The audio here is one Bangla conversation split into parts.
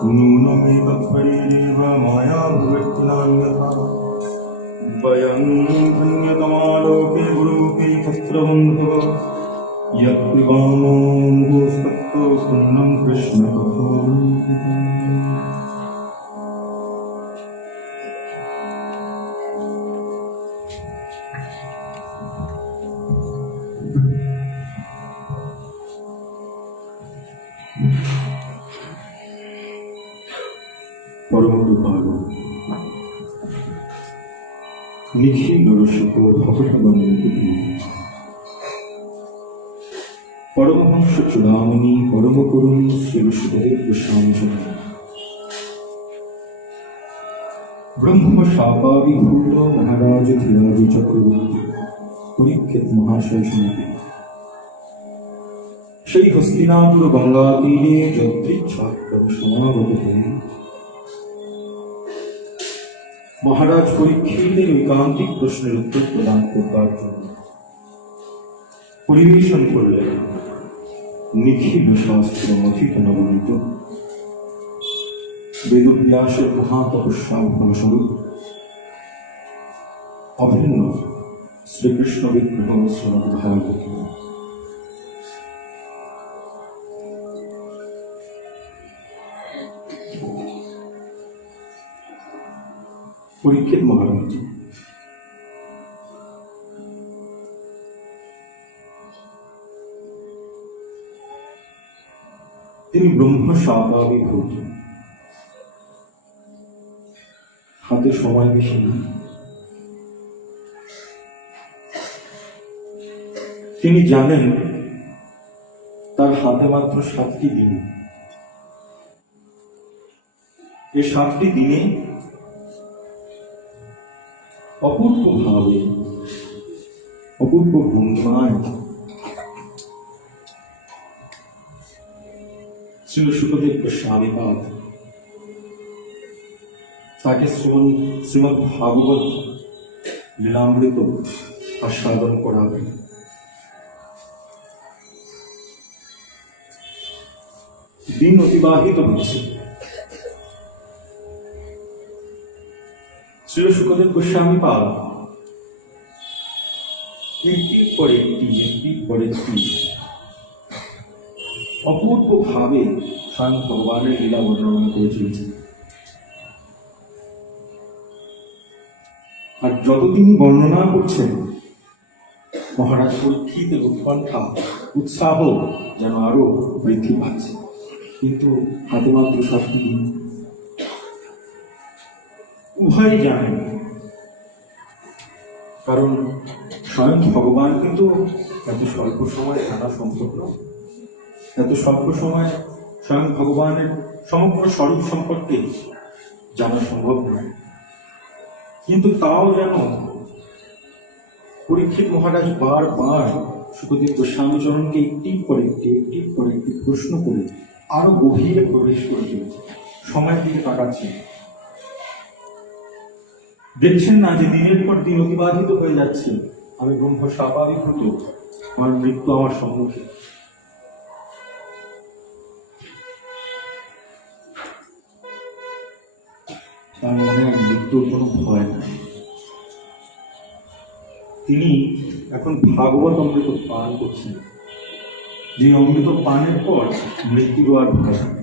नूनमेतत्परेव माया भवेत्नान्यथा वयं धन्यतमालोके गुरुके तत्र बन्धुः यत्पिबामोस्तत्तो पुण्यं कृष्णकथामृतम्। পরম কৃপালু নিখিল রসিক ভগবান পরমহংস চূড়ামণি পরম করুণ শ্রী ঋষিদেব গোস্বামী ব্রহ্ম শাপাবিভূত মহারাজ ধীরাজ চক্রবর্তী পরীক্ষিত মহাশয় সমিতি সেই হস্তিনাপুর গঙ্গা তীরে যদৃচ্ছাক্রম সমাগত হয়ে মহারাজ পরীক্ষিতের ঐকান্তিক প্রশ্নের উত্তর প্রদান করবার জন্য পরিবেশন করলেন নিখিল শাস্ত্র মথিত নবনীত বেদব্যাসের মহাতপস্যা ফলস্বরূপ অভিন্ন শ্রীকৃষ্ণ বিগ্রহ শ্রীমদ ভাগবত। পরীক্ষিত মহারাজ তিনি ব্রহ্ম শাপাবিভূত, হাতে সময় বেশি নেই। তিনি জানেন তার হাতে মাত্র 7টি দিন। এই 7টি দিনে অপূর্ব ভাবে অপূর্ব ভঙ্গিমায় শ্রী শুকদেব গোস্বামীপাদ তাকে শ্রীমদ ভাগবত লীলামৃত আস্বাদন করাবেন। দিন অতিবাহিত হচ্ছে। শ্রী শুকদেব গোস্বামীপাদ একটির পর একটি অপূর্ব ভাবে স্বয়ং ভগবানের লীলা বর্ণনা করে চলেছেন। আর যত তিনি বর্ণনা করছেন মহারাজ পরীক্ষিতের উৎকণ্ঠা উৎসাহ যেন আরো বৃদ্ধি পাচ্ছে। কিন্তু হাতে মাত্র 7টি দিন। উভয় জানেন, কারণ স্বয়ং ভগবান কিন্তু এত স্বল্প সময় জানা সম্ভব নয়। এত স্বল্প সময় স্বয়ং ভগবানের সমগ্র স্বরূপ সম্পর্কে জানা সম্ভব নয়। কিন্তু তাও যেন পরীক্ষিত মহারাজ বারবার শুকদেব গোস্বামী চরণকে একটির পর একটি প্রশ্ন করে আরো গভীরে প্রবেশ করে চলেছে। সময়ের দিকে তাকাচ্ছে, দেখছেন না যে দিনের পর দিন অতিবাহিত হয়ে যাচ্ছে। আমি ব্রহ্ম শাপাবিভূত, আমার মৃত্যু আমার সম্মুখে। তার মনে আর মৃত্যুর কোনো ভয় নাই। তিনি এখন ভাগবত অমৃত পান করছেন, যে অমৃত পানের পর মৃত্যুর আর ভয় নাই।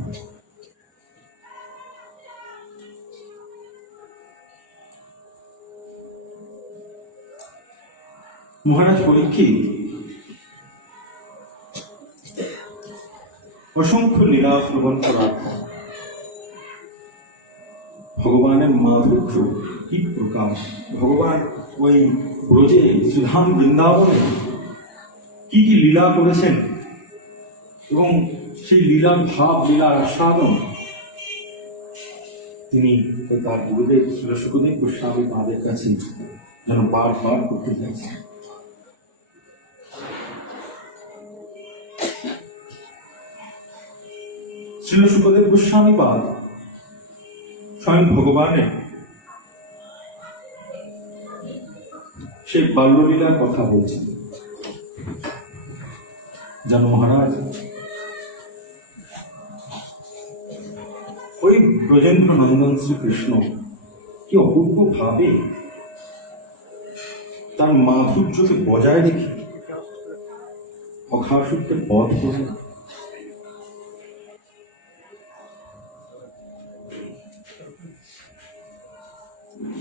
মহারাজ পরীক্ষিত অসংখ্য লীলা শ্রবণ করার পর ভগবানের মাধুর্য কি প্রকাশ, ভগবান ওই ব্রজে সুধাম বৃন্দাবনে কি কি লীলা করেছেন এবং সেই লীলার ভাব লীলার আস্বাদন তিনি তার গুরুদেব শ্রী শুকদেব গোস্বামী পাদের কাছে যেন বারবার করতে চাইছেন। শ্রী শুকদেব গোস্বামী পাদ স্বয়ং ভগবানের সেই বাল্যলীলার কথা বলছেন। জানো মহারাজ, ওই ব্রজেন্দ্র নন্দন শ্রীকৃষ্ণ কি অপূর্ব ভাবে তার মাধুর্যকে বজায় রেখে অঘাসুরকে বধ করে।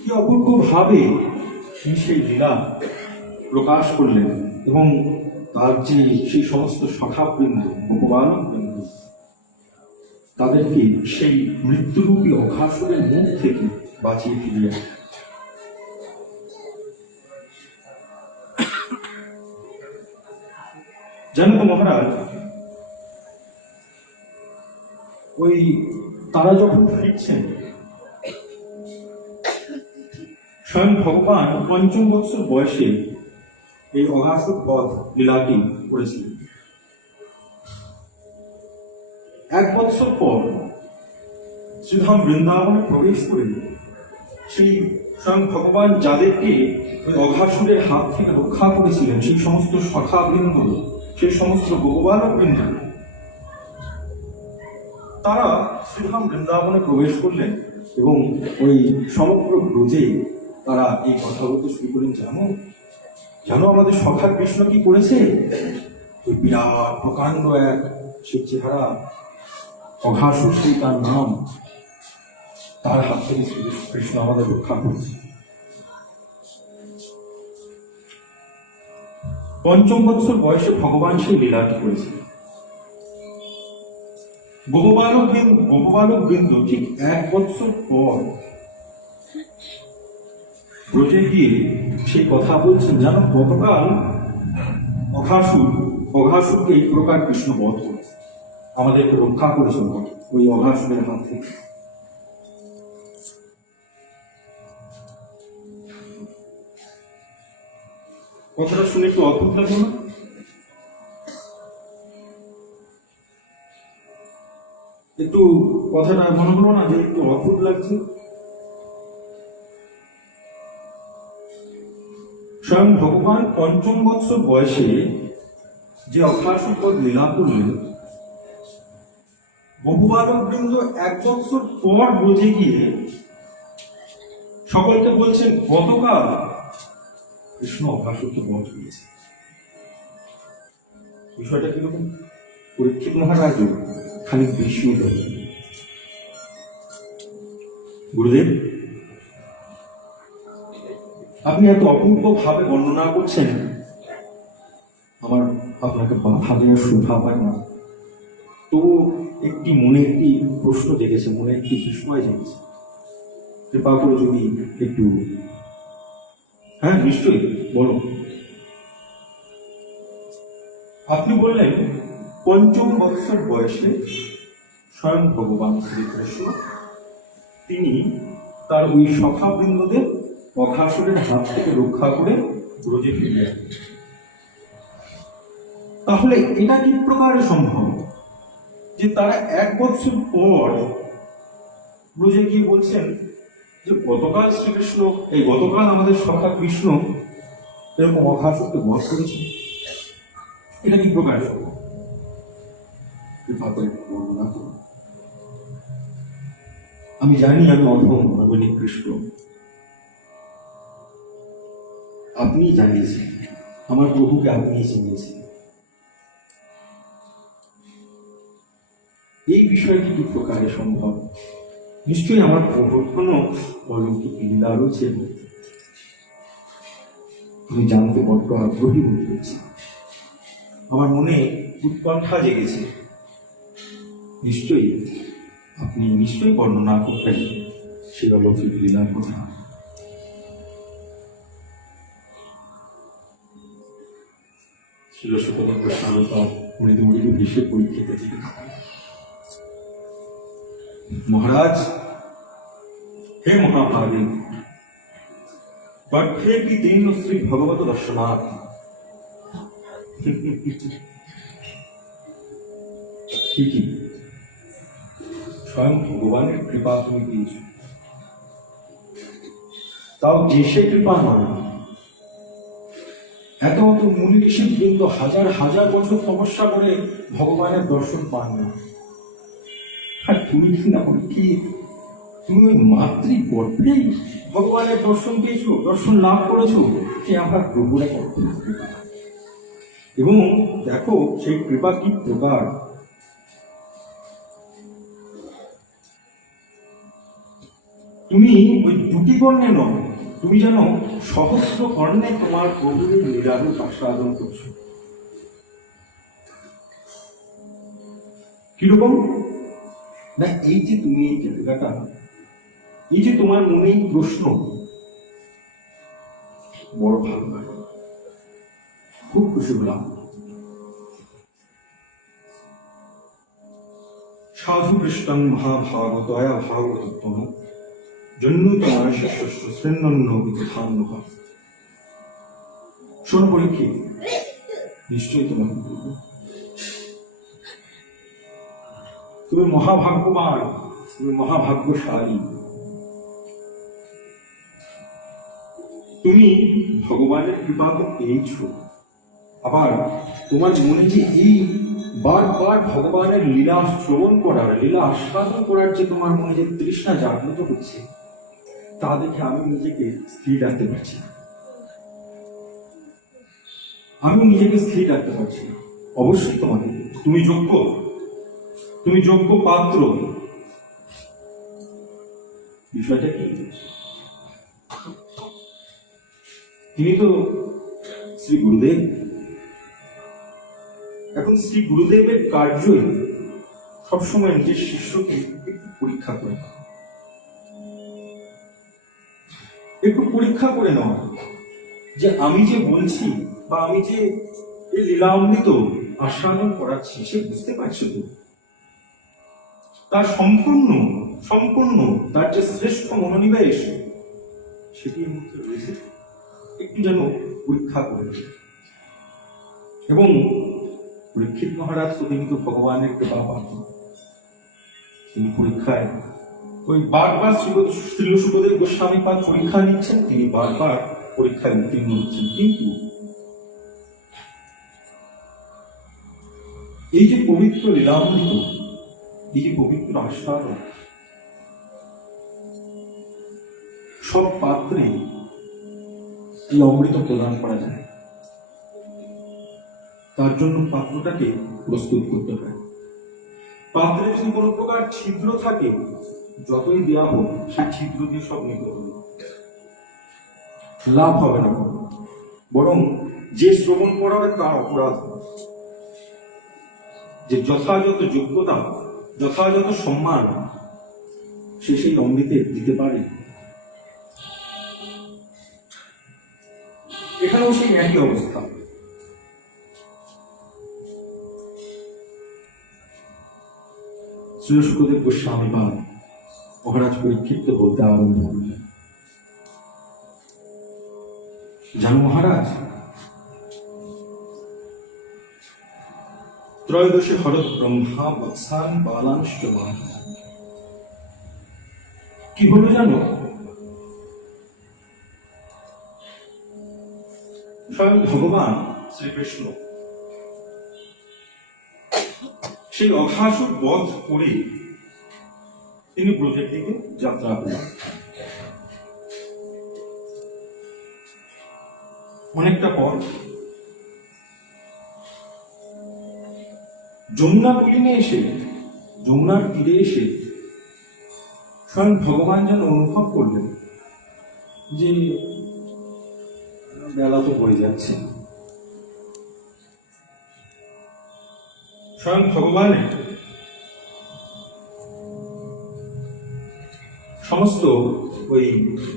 কি অপূর্ব ভাবে সেই লীলা প্রকাশ করলেন এবং তার যে সেই সমস্ত সখাবৃন্দ ভগবানক বৃন্দ তাদেরকে সেই মৃত্যুরূপী অঘাসুরের মুখ থেকে বাঁচিয়ে ফিরিয়ে জানো তো মহারাজ, ওই তারা যখন ফিরছেন স্বয়ং ভগবান ৫ম বৎসর বয়সে এই অঘাসুর বধ লীলাটি করেছিলেন। ১ বৎসর পর শ্রীধাম বৃন্দাবনে প্রবেশ করে সেই স্বয়ং ভগবান যাদেরকে ওই অঘাসুরের হাত থেকে রক্ষা করেছিলেন, সেই সমস্ত সখা বৃন্দ, সেই সমস্ত ভগবানক বৃন্দ, তারা শ্রীধাম বৃন্দাবনে প্রবেশ করলেন এবং ওই সমগ্র ব্রজে তারা এই কথা বলতে শুরু করলেন, জানো আমাদের সখা কৃষ্ণ কি করেছে? ওই বিরাট প্রকাণ্ড এক সে চেহারা অঘাসুর, সেই তার নাম, তার হাত থেকে কৃষ্ণ আমাদের রক্ষা করেছে। ৫ম বৎসর বয়সে ভগবান সেই লীলাটি করেছে। ভগবানক বৃন্দ ঠিক ১ বৎসর পর ব্রজে গিয়ে সেই কথা বলছেন, জানো গতকাল অঘাসুরকে এই প্রকার কৃষ্ণ বধ করেছে, আমাদেরকে রক্ষা করেছেন ওই অঘাসুরের হাত থেকে। কথাটা শুনে একটু অদ্ভুত লাগলো না? একটু কথাটা মনে হলো না যে একটু অদ্ভুত লাগছে? স্বয়ং ভগবান ৫ম বৎসর বয়সে যে অঘাসুর বধ লীলা করলেন, ভগবানক বৃন্দ ১ বৎসর পর ব্রজে গিয়ে সকলকে বলছেন, গতকাল কৃষ্ণ অঘাসুরকে বধ করেছে। বিষয়টা কিরকম? পরীক্ষিত মহারাজ খালি বিস্মিত হলেন। গুরুদেব, আপনি এত অপূর্ব ভাবে বর্ণনা করছেন, আমার আপনাকে বাধা দেওয়ার শোভা পায় না। তো মনে একটি প্রশ্ন জেগেছে, মনে একটি বিস্ময় জেগেছে, কৃপা করে যদি একটু। হ্যাঁ, নিশ্চয়ই, বলো। আপনি বললেন ৫ম বৎসর বয়সে স্বয়ং ভগবান শ্রীকৃষ্ণ তিনি তার ওই সখাবৃন্দদের অঘাসুরের হাত থেকে রক্ষা করে ব্রজে ফিরে আসেন। তাহলে এটা কি প্রকারে সম্ভব যে তারা ১ বৎসর পর ব্রজে গিয়ে বলছেন যে গতকাল আমাদের সখা কৃষ্ণ এরকম অঘাসুরকে বধ করেছে? এটা কি প্রকারে সম্ভব? আমি জানি আমি অধম, আমি নিকৃষ্ট, আপনি জানিয়েছেন, আমার প্রভুকে আপনি চিনিয়েছেন। এই বিষয়টি কি প্রকারে সম্ভব? নিশ্চয়ই আমার প্রভুর কোনো অলৌকিক লীলা রয়েছে, আমি জানতে বড্ড আগ্রহী হয়ে গেছি, আমার মনে উৎকণ্ঠা জেগেছে। আপনি নিশ্চয়ই বর্ণনা করবেন সেই অলৌকিক লীলার কথা। শিরস্বতী প্রশ্ন মৃদু মৃদু হেসে পরীক্ষিত থেকে মহারাজ, হে মহাভাগে, পাঠ্যে কি দীন শ্রী ভগবত দর্শনাথ। ঠিকই, স্বয়ং ভগবানের কৃপা তুমি পেয়েছ, তাও যে সে কৃপা নয়। এত মুনি ঋষি বৃন্দ হাজার হাজার বছর তপস্যা করে ভগবানের দর্শন পান না। তুমি কি না কি তুমি ওই মাতৃ গর্ভেই ভগবানের দর্শন পেয়েছো, দর্শন লাভ করেছো, সে আমার প্রভুর এক অদ্ভুত কৃপা। এবং দেখো সেই কৃপা কি প্রকার। তুমি ওই দুটি কর্ণে নয়, তুমি যেন সহস্র কর্ণে তোমার প্রভুর নিরারূপ আস্বাদন করছো। কিরকম না, এই যে তুমি এই জায়গাটা, এই যে তোমার মনে এই প্রশ্ন, বড় ভালো লাগে, খুব খুশি হলাম। সাধু কৃষ্ণং মহাভাগতয়া ভাগবতোত্তম জন্য তোমার শিষ্য শ্রেণন্য বিধান। শোন পরীক্ষিত, নিশ্চয়ই তোমাকে বলবো, তুমি মহাভাগ্যবান, তুমি মহাভাগ্যশালী। তুমি ভগবানের কৃপা তো পেয়েছ, আবার তোমার মনে যে এই বারবার ভগবানের লীলা শ্রবণ করার, লীলা আস্বাদন করার যে তোমার মনে যে তৃষ্ণা জাগ্রত হচ্ছে, তা দেখে আমি নিজেকে স্থির রাখতে পারছি না। আমি নিজেকে স্থির রাখতে পারছি না। অবশ্যই তোমাকে, তুমি যোগ্য, তুমি যোগ্য পাত্র। বিষয়টা কি, তিনি তো শ্রী গুরুদেব। এখন শ্রী গুরুদেবের কার্যই সবসময় নিজের শিষ্যকে একটু পরীক্ষা করে, একটু পরীক্ষা করে নেওয়া, যে আমি যে বলছি বা আমি যে এই লীলামৃত আস্বাদন করাচ্ছি, সে বুঝতে পারছে তো? তার সম্পূর্ণ সম্পূর্ণ তার যে শ্রেষ্ঠ মনোনিবেশ সেটি এর মধ্যে রয়েছে, একটু যেন পরীক্ষা করে। এবং পরীক্ষিত মহারাজ তো কিন্তু ভগবানের কৃপা পান, তিনি পরীক্ষায় ওই বারবার শ্রী সুখদেব গোস্বামী পাদ পরীক্ষা নিচ্ছেন, তিনি বারবার পরীক্ষায় উত্তীর্ণ হচ্ছেন। কিন্তু এই যে পবিত্র লীলামৃত, এই যে পবিত্র আস্বাদন, সব পাত্রে এই অমৃত প্রদান করা যায়, তার জন্য পাত্রটাকে প্রস্তুত করতে হয়। পাত্রে যদি কোনো প্রকার ছিদ্র থাকে, যতই দেওয়া হোক সেই ছিদ্র দিয়ে সব নিতে হবে, লাভ হবে না, বরং যে শ্রবণ করাবে তার অপরাধ। যে যথাযথ যোগ্যতা, যথাযথ সম্মান সে সেই অমৃতে দিতে পারে। এখানেও সেই একই অবস্থা। শ্রী সুখদেব গোস্বামী পাদ মহারাজ পরীক্ষিত বলতে আরম্ভ করলেন, জানো মহারাজ, ত্রয়োদশী হরৎ ব্রহ্মা বৎসান বালাংশ, কি হলো জানো? স্বয়ং ভগবান শ্রীকৃষ্ণ সেই অঘাসুর বধ করে তিনি ব্রজের দিকে যাত্রা করলেন। অনেকটা পর যমুনার তীরে এসে স্বয়ং ভগবান যেন অনুভব করলেন যে বেলা তো বয়ে যাচ্ছে। স্বয়ং ভগবানের সমস্ত ওই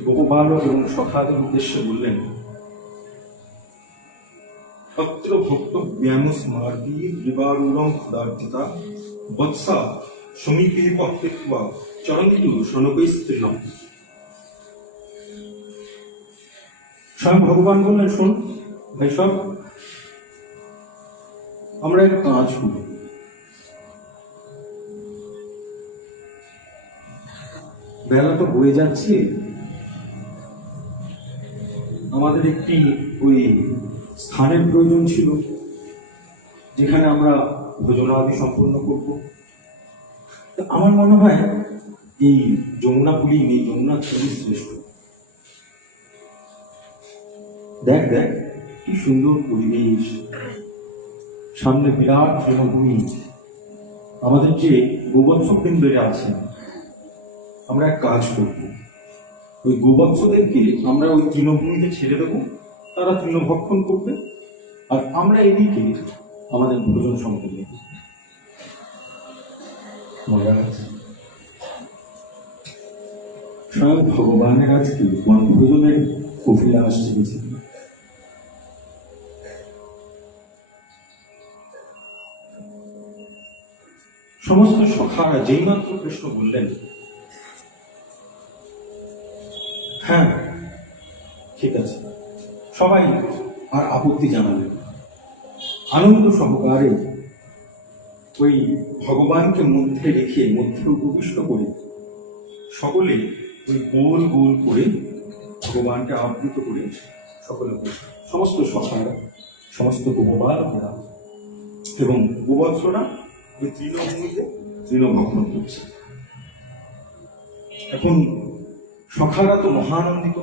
গোপবালক এবং সখাদের উদ্দেশ্যে বললেন, অত্র ভক্ত ব্যামস্মার্গী বিবারুরং ক্ষুদার্থিতা বৎসা সমীপে পক্ষিত্বা চরন্তু সনকৈ স্ত্রীণম। স্বয়ং ভগবান বললেন, শোন ভাই সব, আমরা এক কাজ করি, বেলা তো বয়ে যাচ্ছে, আমাদের একটি ওই স্থানের প্রয়োজন ছিল যেখানে আমরা ভোজনাদি সম্পন্ন করব। তো আমার মনে হয় এই যমুনা পুলিন, এই যমুনা ছবি শ্রেষ্ঠ। দেখ দেখ কি সুন্দর পরিবেশ, সামনে বিরাট জনভূমি। আমাদের যে গোবৎস বৃন্দরা আছেন, আমরা এক কাজ করব, ওই গোবৎসদেরকে আমরা ওই তৃণভূমিতে ছেড়ে দেবো, তারা তৃণভক্ষণ করবে, আর আমরা এদিকে আমাদের ভোজন সম্পন্ন করব। মজা আছে। স্বয়ং ভগবানের আজকে বনভোজনের অভিলাষ জেগেছিল। সমস্ত সখারা যেই মাত্র কৃষ্ণ বললেন হ্যাঁ ঠিক আছে, সবাই আর আপত্তি জানালেন। আনন্দ সহকারে ওই ভগবানকে মধ্যে রেখে, মধ্যে উপবিষ্ট করে সকলে ওই গোল গোল করে ভগবানকে আবৃত করে সকলে বসে, সমস্ত সখারা, সমস্ত গোপালকরা এবং গোবৎসরা ওই তৃণভূমিতে তৃণভক্ষণ করছে। এখন সখারা তো মহানন্দিত,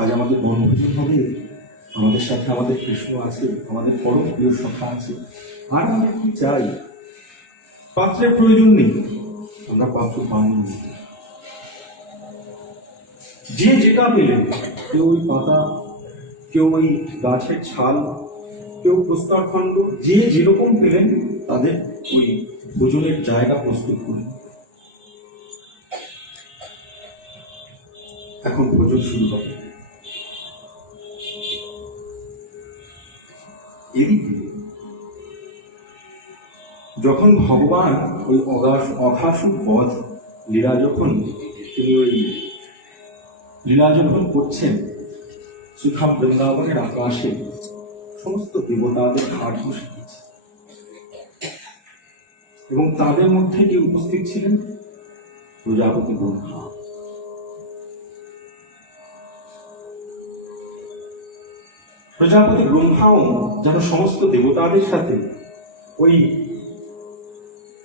আজ আমাদের বনভোজন হবে, আমাদের সাথে আমাদের কৃষ্ণ আছে, আমাদের পরম প্রিয় সখা আছে, আর আমাদের কি চাই? পাত্রের প্রয়োজন নেই, আমরা পাত্র পাইনি। যে যেটা পেলেন, কেউ ওই পাতা, কেউ ওই গাছের ছাল, কেউ প্রস্তরখণ্ড, যে যেরকম পেলেন তাদের ওই ভোজনের জায়গা প্রস্তুত করে এখন ভোজন শুরু হবে। এদিকে যখন ভগবান ওই অঘাসু বধ লীলা যখন তিনি ওই লীলা যখন করছেন, সুখা বৃন্দাবনের আকাশে সমস্ত দেবতাদের ঘাট বসে গেছে এবং তাদের মধ্যে কে উপস্থিত ছিলেন? প্রজাপতি ব্রহ্মা। প্রজাপতি ব্রহ্মাও যেন সমস্ত দেবতাদের সাথে ওই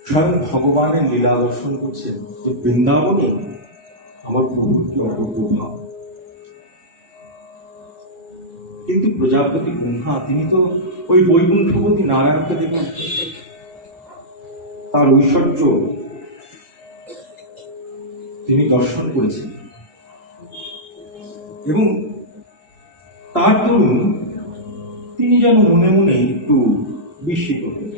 স্বয়ং ভগবানের লীলা দর্শন করছেন যে বৃন্দাবনে আমার প্রভুর কি অপূর্ব ভাব। কিন্তু প্রজাপতি ব্রহ্মা তিনি তো ওই বৈকুণ্ঠপতি নারায়ণকে দেখেন, তার ঐশ্বর্য তিনি দর্শন করেছেন এবং তার দরুন তিনি যেন মনে মনে একটু বিস্মিত হলেন।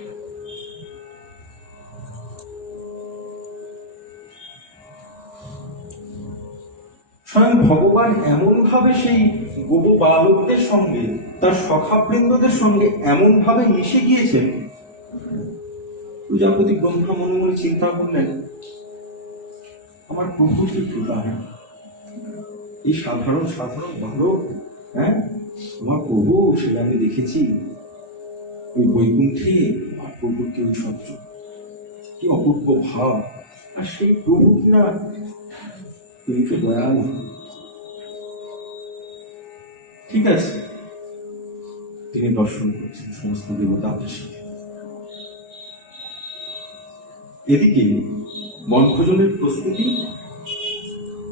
স্বয়ং ভগবান এমন ভাবে সেই গোপ বালকদের সঙ্গে, তার সখাবৃন্দদের সঙ্গে এমন ভাবে মিশে গিয়েছেন, প্রজাপতি ব্রহ্মা মনে মনে চিন্তা করলেন, আমার প্রভু কি প্রকার, এই সাধারণ সাধারণ বালক, হ্যাঁ আমার প্রভু, সেটা আমি দেখেছি ওই বৈকুণ্ঠে, আর প্রভুর কি ঐশ্বর্য, কি অপূর্ব ভাব, আর সেই প্রভু কিনা তিনি তো দয়াল। ঠিক আছে, তিনি দর্শন করছেন সমস্ত দেবতাদের সাথে। এদিকে বনভোজনের প্রস্তুতি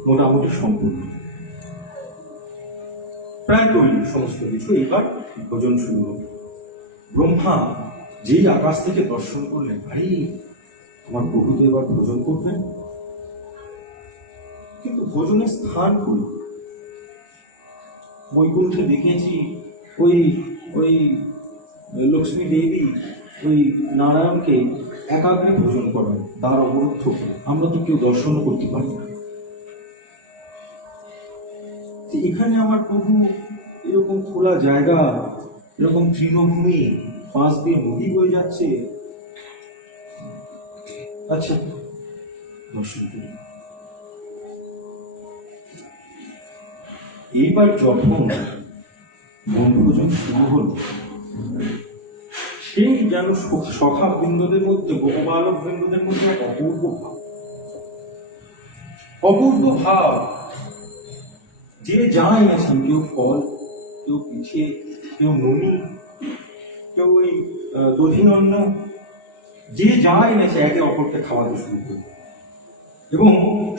মোটামুটি সম্পূর্ণ, প্রায় তৈরি সমস্ত কিছু, এবার ভোজন শুরু হবে। ব্রহ্মা যেই আকাশ থেকে দর্শন করলেন, আরে আমার প্রভু তো এবার ভোজন করবেন, কিন্তু ভোজনের স্থান করি বৈকুণ্ঠে দেখেছি ওই ওই লক্ষ্মী দেবী ওই নারায়ণকে একাগ্রে ভোজন করেন, দ্বার অবরুদ্ধ করে, আমরা তো কেউ দর্শন করতে পারি না। এখানে আমার প্রভু এরকম খোলা জায়গা, এরকম তৃণভূমি, পাশ দিয়ে নদী বয়ে যাচ্ছে, আচ্ছা দর্শন করি। এইবার যখন বনভোজন শুরু হল, সেই যেন সখা বৃন্দদের মধ্যে, গোপবালক বৃন্দদের মধ্যে এক অপূর্ব ভাব, অপূর্ব ভাব। যে যা এনেছেন, কেউ ফল, কেউ পিঠে, কেউ ননি, কেউ ওই দধিনন্ন, যে যা এনেছে একে অপরকে খাওয়াতে শুরু করল, এবং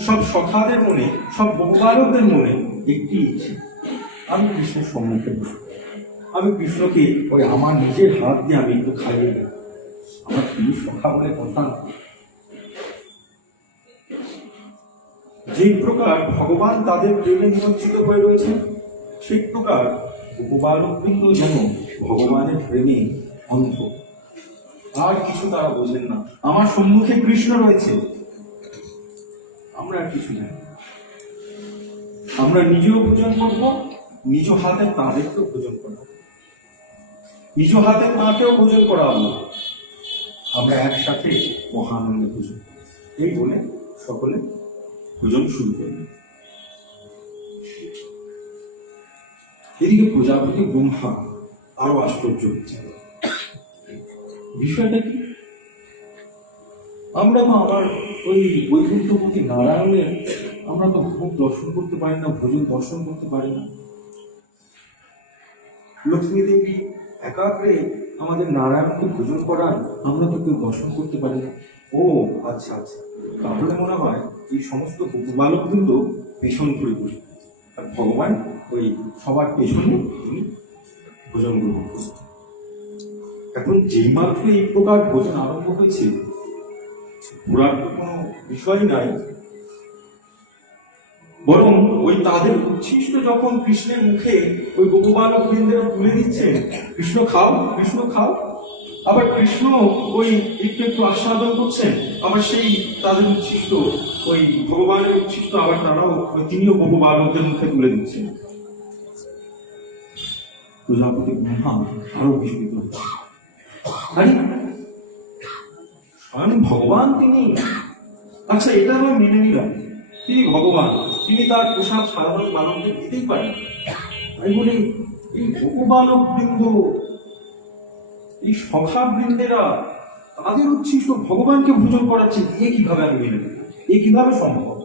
সব সখাদের মনে, সব গোপালকদের মনে একটি ইচ্ছে, আমি কৃষ্ণের সম্মুখে বসব, আমি কৃষ্ণকে ওই আমার নিজের হাত দিয়ে আমি একটু খাইয়ে দেব, আমার প্রিয় সখা বলে কথা। যে প্রকার ভগবান তাদের প্রেমে নিমজ্জিত হয়ে রয়েছেন, সেই প্রকার গোপালকবৃন্দ যেন ভগবানের প্রেমে অন্ধ, আর কিছু তারা বোঝেন না। আমার সম্মুখে কৃষ্ণ রয়েছে, আমরা আর কিছু জানি না। আমরা নিজেও ভোজন করবো, নিজ হাতে তাদেরকেও ভোজন করাবো, নিজ হাতে তাকেও ভোজন করাবো, আমরা একসাথে মহানন্দে ভোজন, এই বলে সকলে ভোজন শুরু করবে। এদিকে প্রজাপতি ব্রহ্মা আরো আশ্চর্য হচ্ছে। বিষয়টা কি? আমরা তো আমার ওই বৈকুণ্ঠপতি নারায়ণের আমরা তো ভোগ দর্শন করতে পারি না, ভোজন দর্শন করতে পারি না। লক্ষ্মী দেবী একাগ্রে আমাদের নারায়ণকে ভোজন করান, আমরা তো কেউ দর্শন করতে পারি না। ও আচ্ছা আচ্ছা, তাহলে মনে হয় এই সমস্ত বালক কিন্তু পেছন করে বসে, আর ভগবান ওই সবার পেছনে ভোজন গ্রহণ করবে। এখন যেই মাত্র এই প্রকার ভোজন আরম্ভ হয়েছে, ঘোরার তো কোনো বিষয় নাই, বরং ওই তাদের উচ্ছিষ্ট যখন কৃষ্ণের মুখে ওই গোপবালক বৃন্দেরা তুলে দিচ্ছেন, কৃষ্ণ খাও, কৃষ্ণ খাও, আবার কৃষ্ণ ওই একটু একটু আস্বাদন করছেন, আবার সেই তাদের উচ্ছিষ্ট ওই ভগবানের উচ্ছিষ্ট আবার তারাও তিনিও গোপবালকদের মুখে তুলে দিচ্ছেন। প্রজাপতি ব্রহ্মা আরো বিস্মিত হচ্ছে, আরে স্বয়ং ভগবান তিনি, আচ্ছা এটা আমি মেনে নিলাম, তিনি ভগবান, তিনি তার প্রসাদ সাধারণ মানবদের দিতেই পারেন, তাই বলে এই গোপবালক বৃন্দ, এই সখা বৃন্দেরা তাদের উচ্ছিষ্ট ভগবানকে ভোজন করাচ্ছে, এ কিভাবে আমি মেনে নিলাম, এ কিভাবে সম্ভব?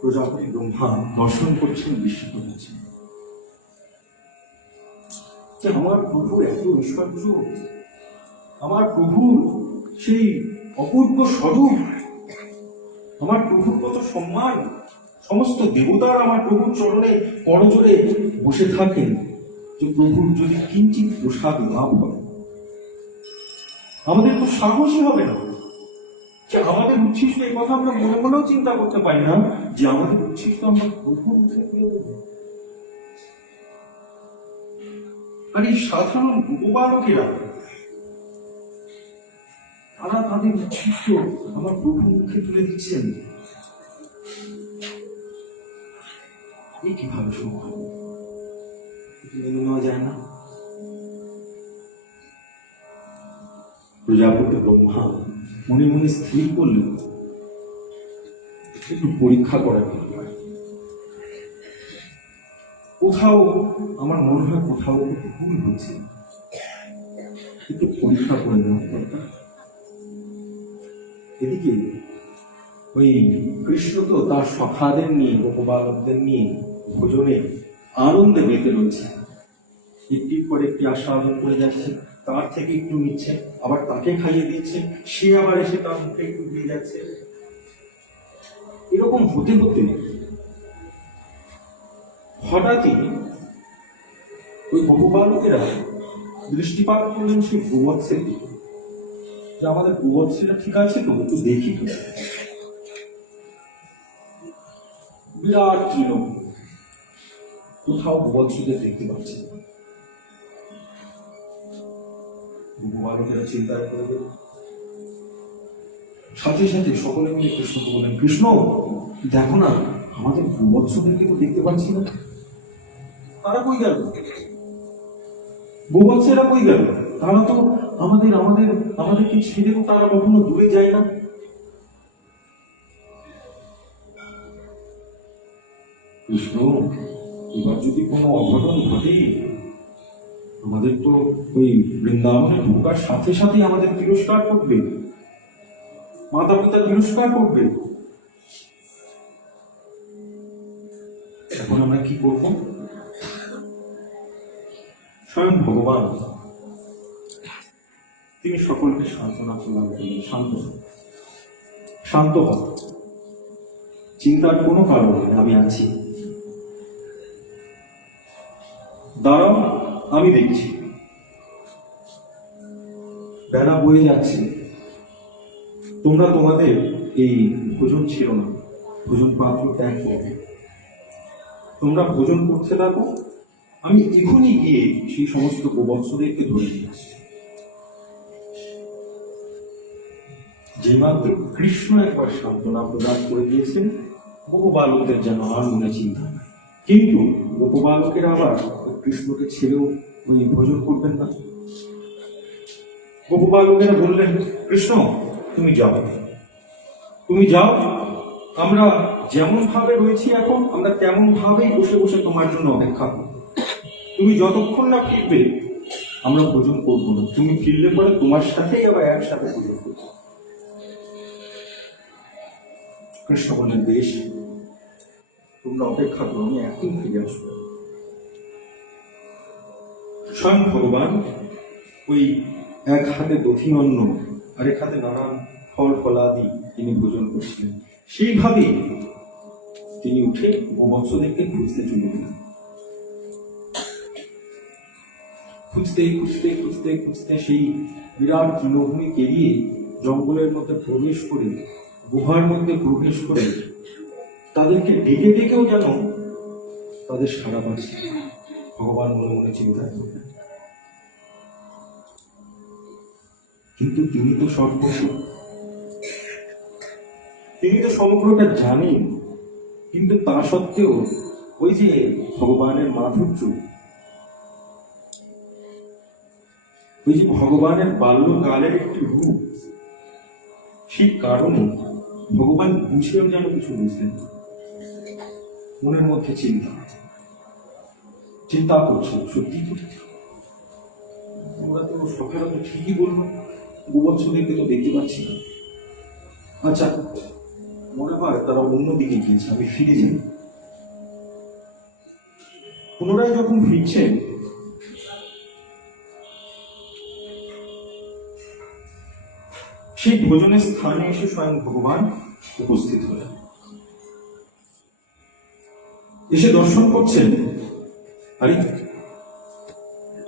প্রজাপতি ব্রহ্মা দর্শন করছেন, বিস্মিত হচ্ছেন, আমার প্রভু এত ঐশ্বর্য, আমার প্রভুর সেই অপূর্ব স্বরূপ, আমার প্রভুর কত সম্মান, সমস্ত দেবতার আমার প্রভুর চরণে করজোড়ে বসে থাকেন, যে প্রভুর যদি কিঞ্চিত প্রসাদ লাভ হয়, আমাদের তো সাহসই হবে না যে আমাদের উচ্ছিষ্ট, এই কথা আমরা মনে মনেও চিন্তা করতে পারি না যে আমাদের উচ্ছিষ্ট আমরা প্রভুর মুখে তুলে দেব। আর এই সাধারণ গোপবালকেরা তারা তাদের উচ্ছিষ্ট আমার প্রভুর মুখে তুলে দিচ্ছেন, এই কিভাবে সম্ভব? মেনে নেওয়া যায় না। প্রজাপতি ব্রহ্মা মনে মনে স্থির করলেন একটু পরীক্ষা করা দরকার, কোথাও আমার মনে হয় কোথাও ভুল হচ্ছে, একটু পরীক্ষা করে নেওয়া দরকার। এদিকে ওই কৃষ্ণ তো তার সখাদের নিয়ে, গোপবালকদের নিয়ে ভোজনে আনন্দে মেতে রয়েছে, একটির পর একটি আস্বাদন করে যাচ্ছে, তার থেকে একটু নিচ্ছে, আবার তাকে খাইয়ে দিচ্ছে, সে আবার এসে তার মুখে একটু দিয়ে যাচ্ছে। এরকম হতে হতে হঠাৎই ওই গোপবালকেরা দৃষ্টিপাত করলেন সেই গোবৎসের দিকে, যে আমাদের গোবৎসেরা ঠিক আছে তো, একটু দেখি তো। বিরাট তৃণমূল, কোথাও গোবৎসদের দেখতে পাচ্ছি। গোপবালকেরা চিন্তায় করে গেল, সাথে সাথে সকলে মিলে কৃষ্ণকে বললেন, কৃষ্ণ দেখো না, আমাদের গোবৎসদেরকে তো দেখতে পাচ্ছি না, তারা কই গেল? গোবৎসেরা কই গেল? তারা তো আমাদেরকে ছেড়েও তারা কখনো দূরে যায় না। কৃষ্ণ, এবার যদি কোনো অঘটন ঘটে, আমাদের তো ওই বৃন্দাবনে ঢোকার সাথে সাথে আমাদের তিরস্কার করবে, মাতা পিতা তিরস্কার করবে, এখন আমরা কি করব? স্বয়ং ভগবান তিনি সকলকে সান্ত্বনা প্রদান করলেন। শান্ত হও, চিন্তার কোনো কারণ নেই, আমি আছি, দাঁড়াও, আমি দেখছি। বেলা বয়ে যাচ্ছে, তোমরা তোমাদের এই ভোজন ছিল না, ভোজন পাত্র ত্যাগ করবে, তোমরা ভোজন করতে থাকো, আমি এখনই গিয়ে সেই সমস্ত গোবৎসদেরকে ধরে নিয়ে আসছি। যে মাত্র কৃষ্ণ একবার সান্ত্বনা প্রদান করে দিয়েছেন, গোপবালকদের যেন আর মনে চিন্তা নাই। কিন্তু গোপবালকেরা আবার কৃষ্ণকে ছেড়েও ওই ভোজন করবেন না। গোপবালকেরা বললেন, কৃষ্ণ তুমি যাও, তুমি যাও, আমরা যেমন ভাবে রয়েছি এখন, আমরা তেমন ভাবেই বসে বসে তোমার জন্য অপেক্ষা করব। তুমি যতক্ষণ না ফিরবে আমরা ভোজন করবো না, তুমি ফিরলে পরে তোমার সাথেই আবার একসাথে ভোজন করবো। কৃষ্ণ বললেন, বেশ, তোমরা অপেক্ষা করো, আমি এখন ফিরে আসবো। স্বয়ং ভগবান ওই এক হাতে দধি অন্ন আর এক হাতে নানান ফল ফলাদি তিনি ভোজন করছিলেন। সেইভাবেই তিনি উঠে গোবৎসদেরকে খুঁজতে চলে গেলেন। খুঁজতে খুঁজতে খুঁজতে খুঁজতে সেই বিরাট তৃণভূমি পেরিয়ে জঙ্গলের মধ্যে প্রবেশ করে, গুহার মধ্যে প্রবেশ করে তাদেরকে ডেকে ডেকেও যেন তাদের সাড়া পাচ্ছে। ভগবান মনে মনে চিন্তা করলেন, কিন্তু তিনি তো সর্বস্ব, তিনি তো সমগ্রটা জানেন, কিন্তু তা সত্ত্বেও ওই যে ভগবানের মাধুর্য, ওই যে ভগবানের বাল্যকালের একটি রূপ, সেই কারণে ভগবান বুঝেও যেন কিছু বুঝলেন। মনের মধ্যে চিন্তা করছে, সত্যি তো ওরা তো সকালে তো ঠিকই বললো, গোবৎসদেরকে তো দেখতে পাচ্ছি না। আচ্ছা, মনে হয় তারা অন্যদিকে গিয়েছে, আমি ফিরে যাই। পুনরায় যখন ফিরছেন, সেই ভোজনের স্থানে এসে স্বয়ং ভগবান উপস্থিত হলেন। এসে দর্শন করছেন, আরে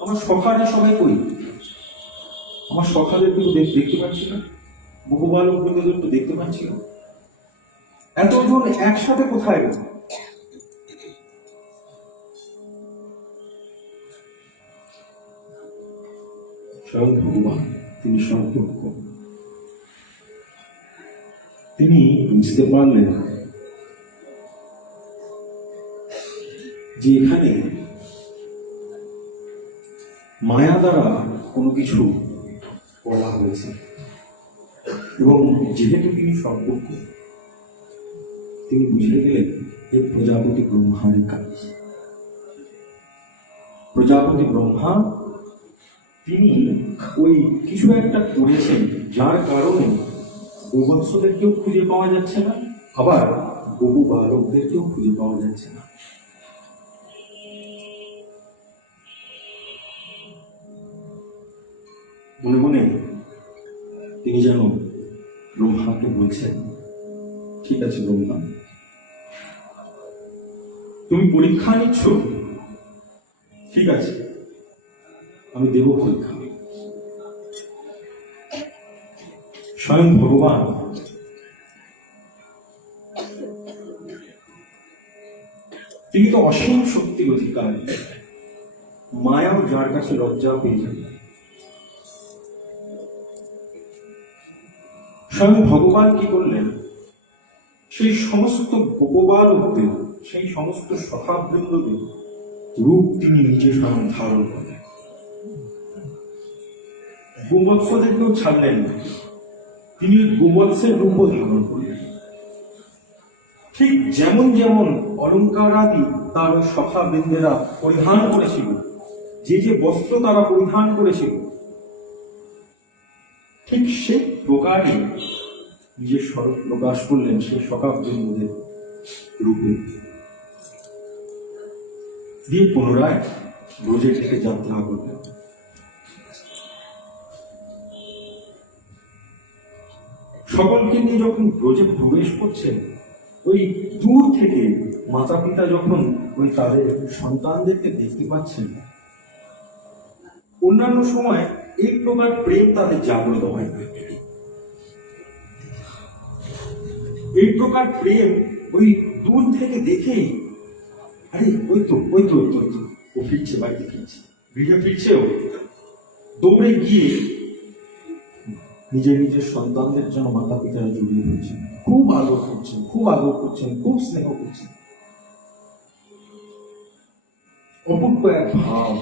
আমার সখারা সবাই কই? আমার সখাদের কিন্তু দেখতে পাচ্ছি না, গোপবালক বৃন্দদের তো দেখতে পাচ্ছি না, এতজন একসাথে কোথায় গেল? স্বয়ং ভগবান তিনি সর্বজ্ঞ, তিনি বুঝতে পারলেন যে এখানে মায়া দ্বারা কোনো কিছু বলা হয়েছে, এবং যেহেতু তিনি সর্বজ্ঞ, তিনি বুঝে গেলেন যে প্রজাপতি ব্রহ্মার কাজ। প্রজাপতি ব্রহ্মা তিনি ওই কিছু একটা করেছেন, যার কারণে গোবৎসদেরকেও খুঁজে পাওয়া যাচ্ছে না, আবার গোপু বালকদেরকেও খুঁজে পাওয়া যাচ্ছে না। মনে মনে তিনি যেন ব্রহ্মাকে বলছেন, ঠিক আছে ব্রহ্মা, তুমি পরীক্ষা নিচ্ছ, ঠিক আছে, আমি দেব পরীক্ষা। স্বয়ং ভগবান তিনি তো অসীম শক্তির অধিকারী, মায়াও যার কাছে লজ্জা পেয়ে যাবে। স্বয়ং ভগবান কি করলেন, সেই সমস্ত গোপবালকদের, সেই সমস্ত সখাবৃন্দদের রূপ তিনি নিজে স্বয়ং ধারণ করলেন। গোবৎসদেরকেও ছাড়লেন না, তিনি গোবৎসের রূপও ধারণ করলেন। ঠিক যেমন যেমন অলঙ্কারাদি তার ওই সখাবৃন্দেরা পরিধান করেছিল, যে যে বস্ত্র তারা পরিধান করেছিল, ঠিক সে প্রকারে নিজের স্বরূপ প্রকাশ করলেন সেই সখাবৃন্দদের রূপে। দিয়ে পুনরায় ব্রজের দিকে যাত্রা করলেন। সকলকে নিয়ে যখন ব্রজে প্রবেশ করছেন, ওই দূর থেকে মাতা পিতা যখন ওই তাদের সন্তানদেরকে দেখতে পাচ্ছেন, অন্যান্য সময় এই প্রকার প্রেম তাদের জাগ্রত হয় না। এই প্রকার প্রেম ওই দূর থেকে দেখেই, আরে ওই তো ও ফিরছে, বাড়িতে ফিরছে, গৃহে ফিরছে, ও দৌড়ে গিয়ে নিজের নিজের সন্তানদের জন্য মাতা পিতারা জড়িয়ে ফেলছেন, খুব আদর করছেন, খুব স্নেহ করছেন। অপূর্ব এক ভাব।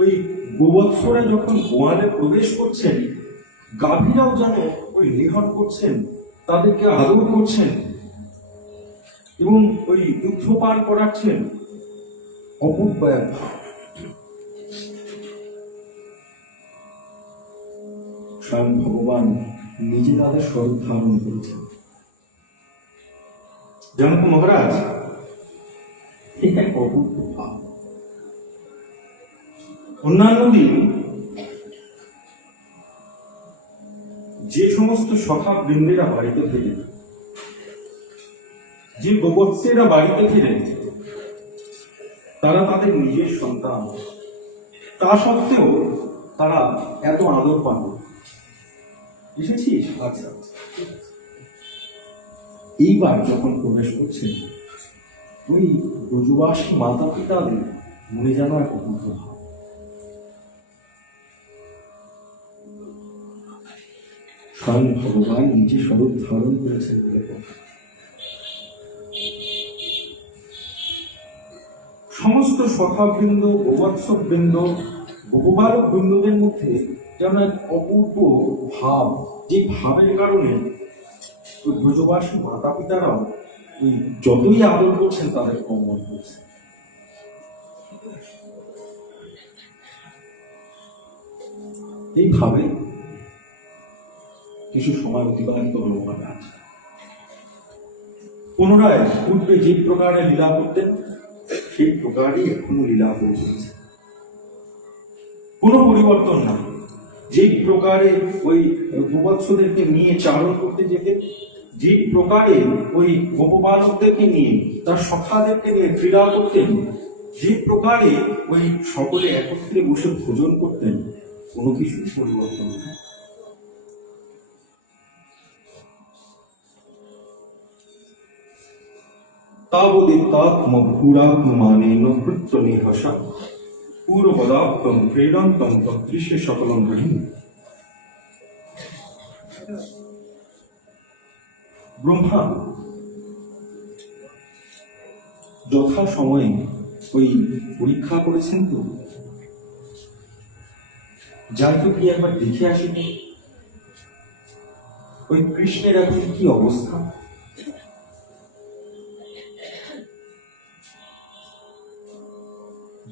ওই গোবৎসরা যখন গোয়ালে প্রবেশ করছেন, গাভীরাও যেন ওই লেহন করছেন, তাদেরকে আদর করছেন এবং ওই দুগ্ধ পান করাচ্ছেন। অপূর্ব এক ভাব। স্বয়ং ভগবান নিজে তাদের স্বরূপ ধারণ করেছেন। জনক মহারাজ, এক অপূর্ব ভাব। অন্যান্য দিন যে সমস্ত সখা বৃন্দেরা বাড়িতে ফিরেন, যে গোবৎসেরা বাড়িতে ফিরেন, তারা তাদের নিজের সন্তান, তা সত্ত্বেও তারা এত আদর পান। এসেছিস? আচ্ছা। এইবার যখন প্রবেশ করছে, ওই ব্রজবাসী মাতা পিতাদের মনে যেন এক অপূর্ব ভাব। স্বয়ং ভগবান নিজে স্বরূপ ধারণ করেছেন বলে সমস্ত সখাবৃন্দ, গোবৎস বৃন্দ, গোপবালক বৃন্দদের মধ্যে যেন এক অপূর্ব ভাব, যে ভাবের কারণে ওই ব্রজবাসী মাতা পিতারাও ওই যতই আদর করছেন তাদের কম মনে করছে। এইভাবে কিছু সময় অতিবাহিত হল মহারাজ। পুনরায় পূর্বে যে প্রকারে লীলা করতেন, সেই প্রকারই এখনো লীলা করে চলছে, কোনো পরিবর্তন নাই। যে প্রকারে ওই গোবৎসদেরকে নিয়ে চারণ করতে যেতেন, যে প্রকারে ওই গোপবালকদেরকে নিয়ে, তার সখাদেরকে নিয়ে ক্রীড়া করতেন, যে প্রকারে ওই সকলে একত্রে বসে ভোজন করতেন, কোনো কিছু পরিবর্তন নেই। তাবদিত্তাত্মভূরাত্মানেন কৃত্যনিহসা পূর্বদাপ্তং ক্রীড়ন্তং তদৃশ্যে সকলং গৃহীণ। ব্রহ্মা যথা সময়ে ওই পরীক্ষা করেছেন, তো যাই তো কি একবার দেখে আসেনি ওই কৃষ্ণের এখন কি অবস্থা।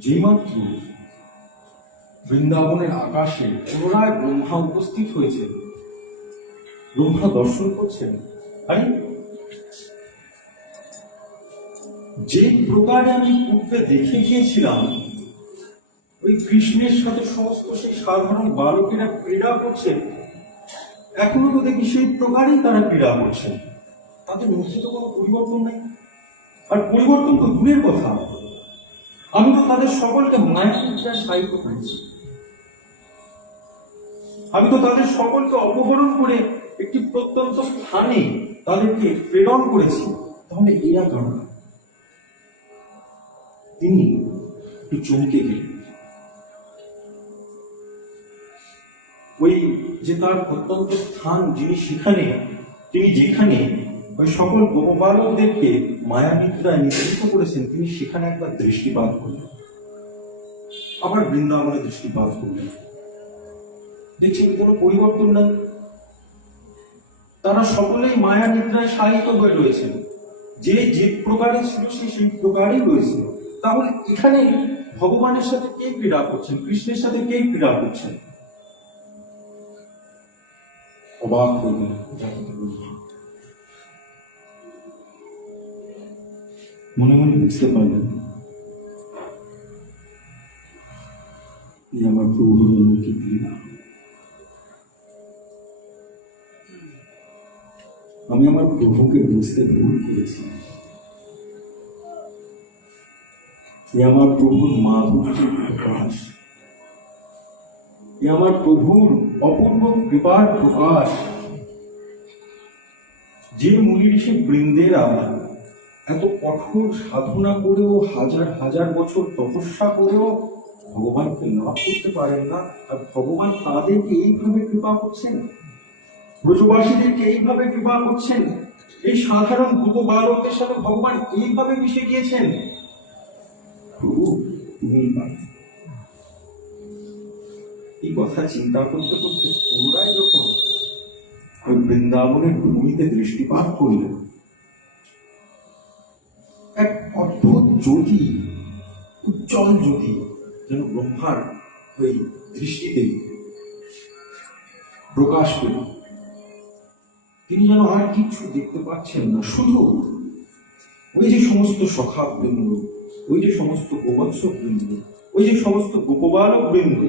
যেমাত্র বৃন্দাবনের আকাশে পুনরায় ব্রহ্মা উপস্থিত হয়েছে, ব্রহ্মা দর্শন করছেন, আরে যে প্রকারে আমি পূর্বে দেখে গিয়েছিলাম ওই কৃষ্ণের সাথে সমস্ত সেই সাধারণ বালকেরা ক্রীড়া করছেন, এখনো তো দেখি সেই প্রকারেই তারা ক্রীড়া করছেন, তাদের মধ্যে তো কোনো পরিবর্তন নেই। আর পরিবর্তন তো দূরের কথা, আমি তো তাদের সকলকে মায়ের সাহিত্য করেছি, আমি তো তাদের সকলকে অপহরণ করে একটি প্রত্যন্ত স্থানে তাদেরকে প্রেরণ করেছি। তাহলে এরা কারণ? তিনি একটু চমকে গেলেন। ওই যে তার প্রত্যন্ত স্থান, তিনি যেখানে ওই সকল গোপবালকদেরকে মায়াবিদ্যায় নির্দিষ্ট করেছেন, তিনি সেখানে একবার দৃষ্টিপাত করলেন, আবার বৃন্দাবনে দৃষ্টিপাত করলেন। দেখছেন কোনো পরিবর্তন নাই, তারা সকলেই মায়া নিদ্রায় শায়িত হয়ে রয়েছেন, যে প্রকারে ছিল সেই প্রকারেই রয়েছে। তাহলে এখানে ভগবানের সাথে কে ক্রীড়া করছেন, কৃষ্ণের সাথে কে ক্রীড়া করছেন? অবাক হইলেন। মনে মনে বুঝতে পারলেন না। আমি আমার প্রভুকে বুঝতে ভুল করেছি। এ আমার প্রভুর মাধুর্যের প্রকাশ, এ আমার প্রভুর অপূর্ব কৃপার প্রকাশ। যে মুনি ঋষি বৃন্দেরা এত কঠোর সাধনা করেও হাজার হাজার বছর তপস্যা করেও ভগবানকে লাভ করতে পারেন না, আর ভগবান তাদেরকে এইভাবে কৃপা করছেন, ব্রজবাসীদেরকে এইভাবে কৃপা করছেন, এই সাধারণ গোপ বালকদের সাথে ভগবান এইভাবে মিশে গিয়েছেন। প্রভু তুমি এই কথা চিন্তা করতে করতে পুনরায় যখন ওই বৃন্দাবনের ভূমিতে দৃষ্টিপাত করলেন, এক অদ্ভুত জ্যোতি, উজ্জ্বল জ্যোতি যেন ব্রহ্মার ওই দৃষ্টিতে প্রকাশ পেল। তিনি যেন আর কিছু দেখতে পাচ্ছেন না, শুধু ওই যে সমস্ত সখা বৃন্দ, ওই যে সমস্ত গোবৎস বৃন্দ, ওই যে সমস্ত গোপবালক বৃন্দ,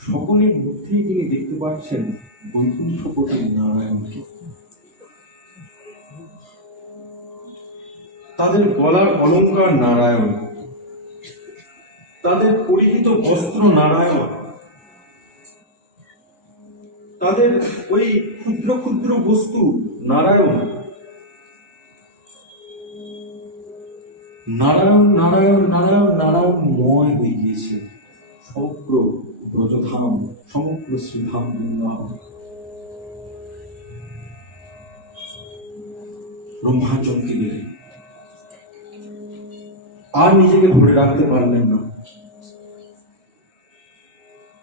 সকলের মধ্যেই তিনি দেখতে পাচ্ছেন বৈকুণ্ঠপতি নারায়ণকে। তাদের গলার অলঙ্কার নারায়ণ, তাদের পরিহিত বস্ত্র নারায়ণ, তাদের ওই ক্ষুদ্র ক্ষুদ্র বস্তু নারায়ণ। নারায়ণ নারায়ণ নারায়ণ নারায়ণময় হয়ে গিয়েছে সমগ্র ব্রজধাম, সমগ্র শ্রীধাম বৃন্দাবন। ব্রহ্মা চমকে গেলেন, আর নিজেকে ধরে রাখতে পারলেন না।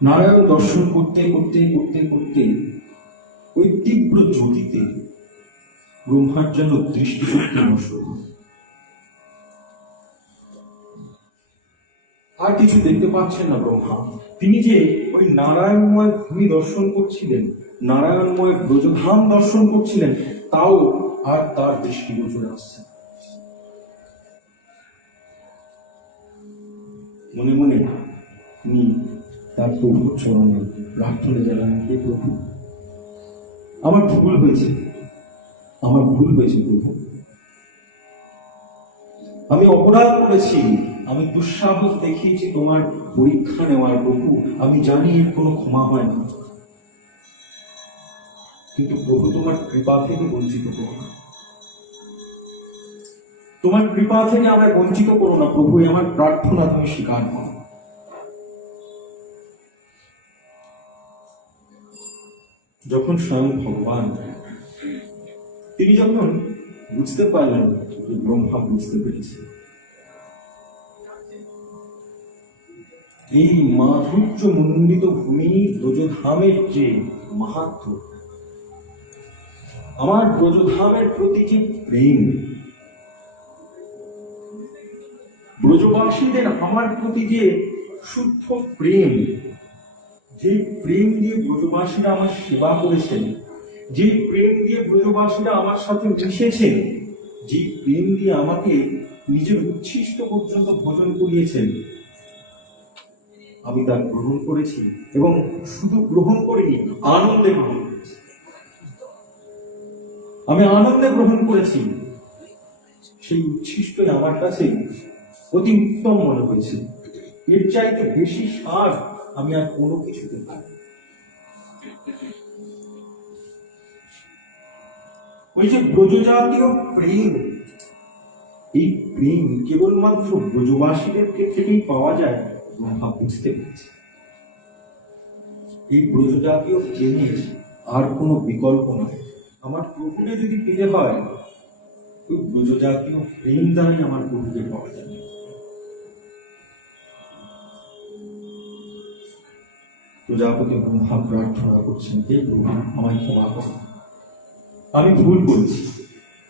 নারায়ণ দর্শন করতে করতে করতে করতে ওই তীব্র জ্যোতিতে ব্রহ্মার যেন দৃষ্টিশক্তি নষ্ট হল, আর কিছু দেখতে পাচ্ছেন না ব্রহ্মা। তিনি যে ওই নারায়ণময় ভূমি দর্শন করছিলেন, নারায়ণময় ব্রজধাম দর্শন করছিলেন, তাও আর তার দৃষ্টিগোচরে আসছে। মনে মনে তিনি তার প্রভুর চরণে প্রার্থনা জানালেন, হে প্রভু, আমার ভুল হয়েছে, আমার ভুল হয়েছে প্রভু, আমি অপরাধ করেছি, আমি দুঃসাহস দেখিয়েছি তোমার পরীক্ষা নেওয়ার প্রভু, আমি জানি এর কোনো ক্ষমা হয় না, কিন্তু প্রভু তোমার কৃপা থেকে বঞ্চিত করো না, তোমার কৃপা থেকে আমায় বঞ্চিত করো না প্রভু, আমার প্রার্থনা তুমি স্বীকার করো। যখন স্বয়ং ভগবান তিনি যখন বুঝতে পারলেন, ব্রহ্মা বুঝতে পেরেছে, এই মাধুর্য মণ্ডিত ভূমি ব্রজধামের যে মাহাত্ম্য, আমার ব্রজধামের প্রতি যে প্রেম, ব্রজবাসীদের আমার প্রতি যে শুদ্ধ প্রেম, যে প্রেম দিয়ে ব্রজবাসীরা আমার সেবা করেছেন, যে প্রেম দিয়ে ব্রজবাসীরা আমার সাথে মিশেছেন, যে প্রেম দিয়ে আমাকে নিজের উচ্ছিষ্ট পর্যন্ত ভোজন করিয়েছেন, আমি তা গ্রহণ করেছি, এবং শুধু গ্রহণ করিনি, আনন্দে গ্রহণ করেছি। আমি আনন্দে গ্রহণ করেছি। সেই উচ্ছিষ্টই আমার কাছে অতি উত্তম মনে হয়েছে। এর চাইতে বেশি স্বাদ আমি আর কোনো কিছুতে পাই। ওই যে ব্রজজাতীয় প্রেম, এই প্রেম কেবলমাত্র ব্রজবাসীদের ক্ষেত্রেই পাওয়া যায়, ব্রহ্মা বুঝতে পেরেছে। এই ব্রজজাতীয় প্রেমের আর কোনো বিকল্প নয়। আমার প্রভুকে যদি পেতে হয়, ওই ব্রজজাতীয় প্রেম দ্বারাই আমার প্রভুকে পাওয়া যাবে। প্রজাপতি ব্রহ্মা প্রার্থনা করছেন, হে প্রভু, আমায় ক্ষমা করো, আমি ভুল করেছি,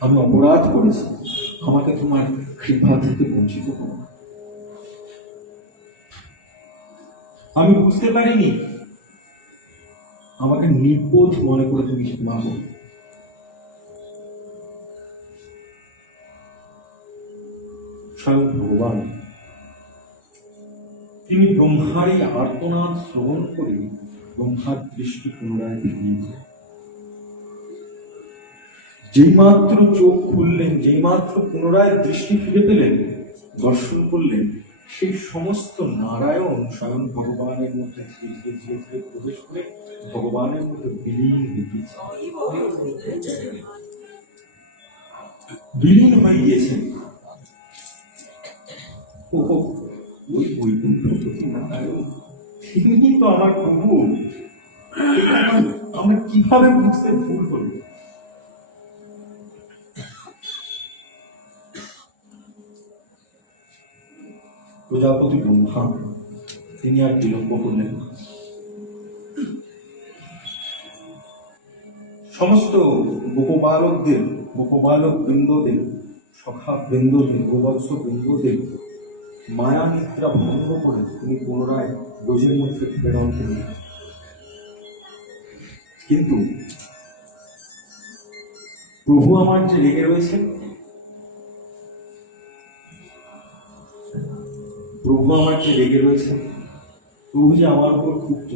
আমি অপরাধ করেছি, আমাকে তোমার কৃপা থেকে বঞ্চিত করো। আমি বুঝতে পারিনি, আমাকে নির্বোধ মনে করে তুমি ক্ষমা করো। স্বয়ং ভগবান তিনি ব্রহ্মার এই আর্তনাদ শ্রবণ করে ব্রহ্মার দৃষ্টি পুনরায় ফিরিয়ে দিলেন। যেই মাত্র চোখ খুললেন, যেই মাত্র পুনরায় দৃষ্টি ফিরে পেলেন, দর্শন করলেন সেই সমস্ত নারায়ণ স্বয়ং ভগবানের মধ্যে ধীরে ধীরে ধীরে ধীরে প্রবেশ করে ভগবানের মধ্যে বিলীন হয়ে গিয়েছেন। ওই বৈকুণ্ঠপতি নারায়ণ, তিনি তো আমার প্রভু। আমরা কিভাবে বুঝতে ভুল হল? প্রজাপতি ব্রহ্মা তিনি আর বিলম্ব করলেন না। সমস্ত গোপবালক বৃন্দদের, সখা বৃন্দদের, গোবৎস বৃন্দদের মায়া নিদ্রা ভঙ্গ করে তিনি পুনরায় ব্রজের মধ্যে প্রেরণ করলেন। কিন্তু প্রভু আমার যে রেগে রয়েছে, প্রভু যে আমার উপর ক্ষুব্ধ,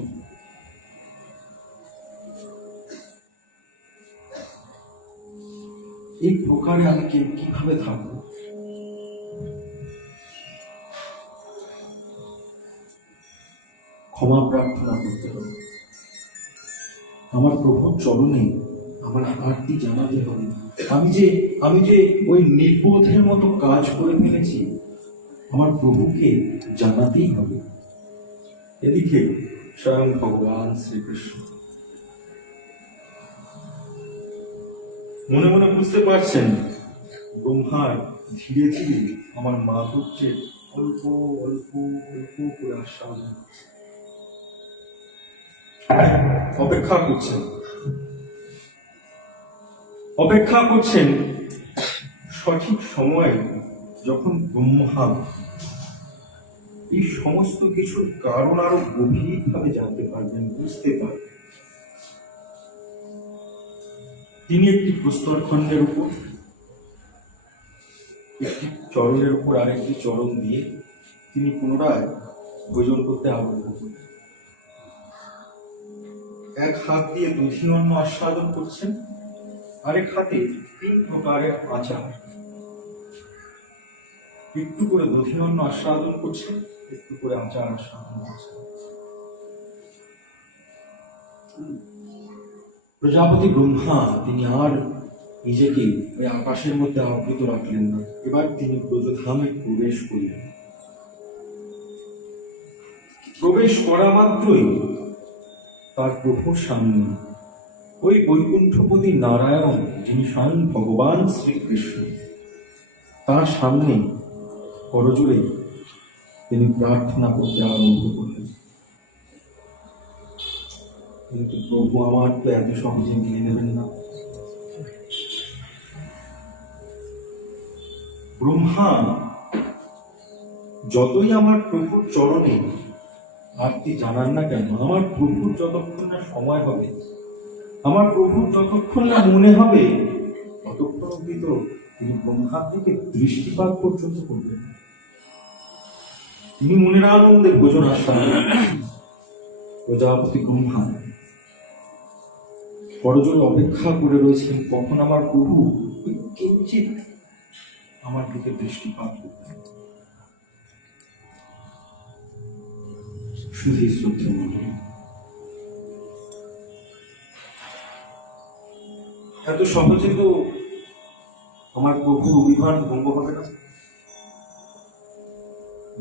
এই প্রকারে আমি কিভাবে থাকবো? ক্ষমা প্রার্থনা করতে হবে। আমার প্রভুর চরণে আমার আরতি জানাতে হবে। আমি যে ওই নির্বোধের মতো কাজ করে ফেলেছি, আমার প্রভুকে জানাতেই হবে। এদিকে স্বয়ং ভগবান শ্রীকৃষ্ণ মনে মনে বুঝতে পারছেন ব্রহ্মার ধীরে ধীরে আমার মাধুর্যের অল্প অল্প অল্প করে আস্বাদ অপেক্ষা করছেন সঠিক সময়ে, যখন ব্রহ্মা এই সমস্ত কিছুর কারণ আরো গভীরভাবে জানতে পারবেন, বুঝতে পারবেন। তিনি একটি প্রস্তরখণ্ডের উপর একটি চরণের উপর আরেকটি চরণ দিয়ে তিনি পুনরায় ভোজন করতে আরম্ভ করলেন। এক হাত দিয়ে দধিনন্ন আস্বাদন করছেন, আরেক হাতে 3 প্রকারের আচার। একটু করে দধিনন্ন আস্বাদন করছেন, একটু করে আচার আস্বাদন করছেন। প্রজাপতি ব্রহ্মা তিনি আর নিজেকে ওই আকাশের মধ্যে আবৃত রাখলেন না। এবার তিনি ব্রজধামে প্রবেশ করলেন। প্রবেশ করা মাত্রই তার প্রভুর সামনে ওই বৈকুণ্ঠপতি নারায়ণ, যিনি স্বয়ং ভগবান শ্রীকৃষ্ণ, তার সামনে করজোড়ে তিনি প্রার্থনা করতে আরম্ভ করলেন। কিন্তু প্রভু আমার তো এত সহজে নিয়ে নেবেন না। ব্রহ্মা যতই আমার প্রভুর চরণে আরতি জানান না কেন, আমার প্রভুর যতক্ষণ না সময় হবে, আমার প্রভুর যতক্ষণ না মনে হবে, ততক্ষণ অব্দি তো তিনি ব্রহ্মার দিকে দৃষ্টিপাত পর্যন্ত করবেন। তিনি মনের আনন্দে ভোজন আস্বাদন। প্রজাপতি ব্রহ্মা করজোড়ে অপেক্ষা করে রয়েছেন কখন আমার প্রভু কিঞ্চিত আমার দিকে দৃষ্টিপাত করবেন। শুধু শ্রদ্ধা মন্ডলী, এত সহজে তো আমার প্রভুর অভিমান ভঙ্গ হবে না।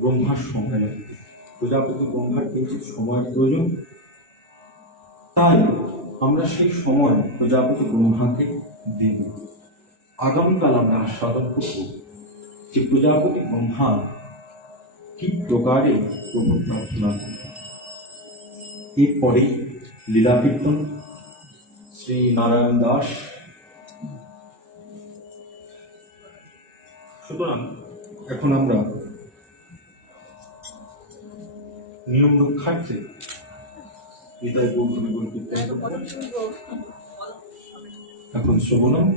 ব্রহ্মার সময় লাগবে, প্রজাপতি ব্রহ্মার কিঞ্চিত সময়ের প্রয়োজন। তাই আমরা সেই সময় প্রজাপতি ব্রহ্মাকে দেব। আগামীকাল আমরা আস্বাদন করব যে প্রজাপতি ব্রহ্মা কি প্রকারে প্রভু প্রার্থনা করবেন। এরপরে লীলা কীর্তন শ্রী নারায়ণ দাস। সুতরাং এখন আমরা নিয়ম রক্ষার্থে হৃদয় গৌতমী কীর্তন এখন শ্রবণম